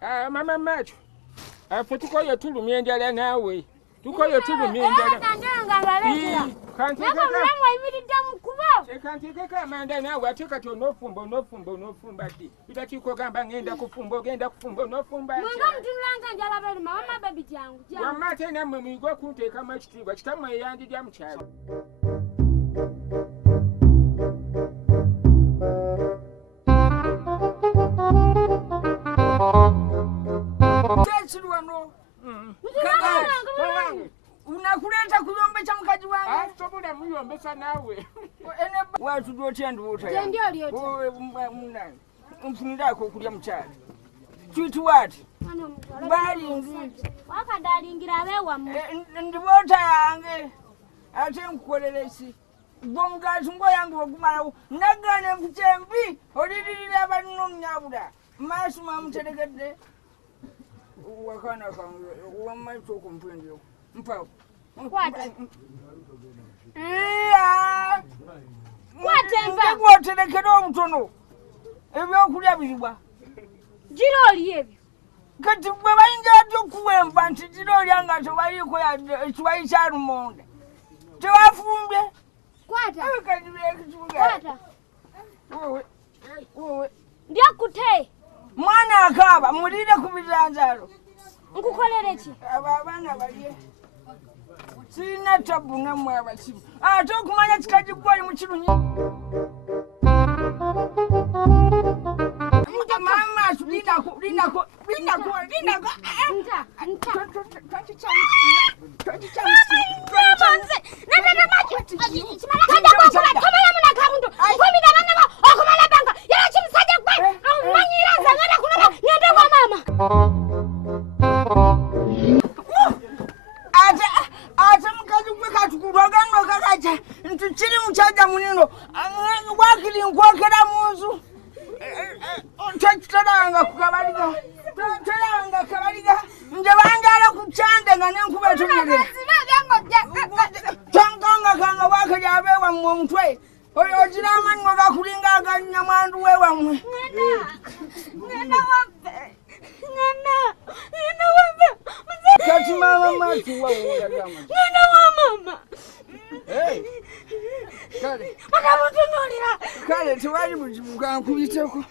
Mama macho. Tukoye tulumye njala nawe. Tukoye tulumye njala. Kanti kaka manda nawe atika to nofumba ti. Itatiko gamba ngenda kufumba nofumba. Mwanga mtulanga njala bali mama baby jangu. Mama tena mwigo kunteka machitibwa chitamwe yandi dya mchalo. Chirwano. Unakuleta kuyombe cha mkaji wangu. Sobula muyombesa nawe. Ene watu dotia nduota. Ndio lioti. Munani. Mfunira ko kulya mchali. Chitu wati. Bali nzi. Wakadalingira bewa mu. Ndibota yange. Ate nkukolelesi. Bongazi ngo yangu bagumala nagane mkuchembi. Olilira banno mnyabuda. Masu mamuteregedde. Wakana kangu wamacho kumpendyo mpako kwata kwatemba ngotelekero omutono ebyo kulya bilibwa jiroli ebyo kati bwe bayinja tukuwemba nti jiroli anga tobaliko ya kiwayi kya lumonde tewafumbye kwata kwata wowe ndio kute mwana akaba mulire kubiranzalo ngukolere ki abana baliye sina tabu namwe abasimu ate okumanya kikaji gwali mu kirunyi mama linako ate mukazi gwe katukulwagano kakaja ntukiri muchaja munino wakili nkwokera munzu takitaranga kukabaliga takitaranga kabaliga nje bangala kuchande nga nenkuba tumire tanganga kanga wakili abewa mu mutwe oyo ojira amanyo gakulinga aganya mwandu wewa mwe kati mama matu wa yagama ngana wa mama kale makamutunulira kale tewali bujibuka nkubiteko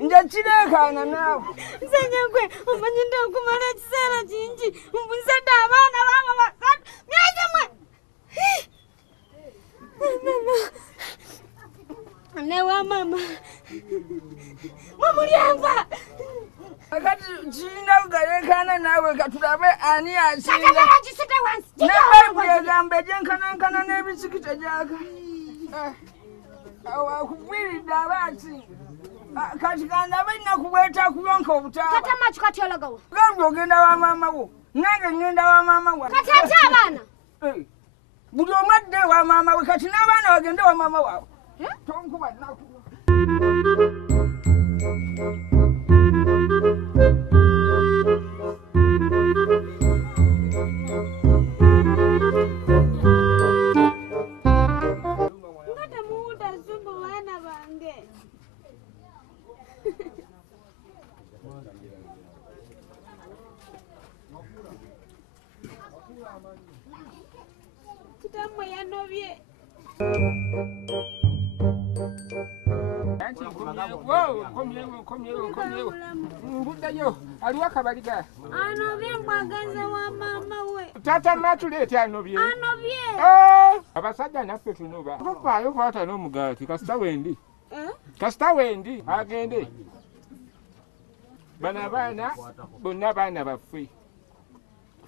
nja kirekana nawe nsanyagwe omanyinda okumala ekiseera kingi mbuzadde abaana bange basatu myezi mwe ne wa mama mwamulyamba kati kinda ugalekana nawe katulabe ani asinga nebaibulegamba gyenkanankana n'ebisikita gyaka wakugwiridde aba asinga kati kandabe nakubweta kuyonka obutaaba kata machu kati olagawa gambye ogenda wa maama wo nange ngenda wa maama wa kati ate abaana buli omu adde wa maama we kati n'abaana bagende wa maama waabwe tonkuba nakuba ngata muunda zumbu baana bange kitamwe yanobye Komyewo. Ngudayo. Aliwa kabaliga. anobye mbwagaza wa mama we Tata matulete anobye. anobye Abasajja naffe tunoba. Bapayo kwata n'omugaati kasita wendi. Kasita wendi agende. Bana baana bonna baana baffe.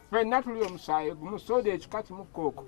Ffenna tuli omusaayi gumu soda ekikati mu kkooko.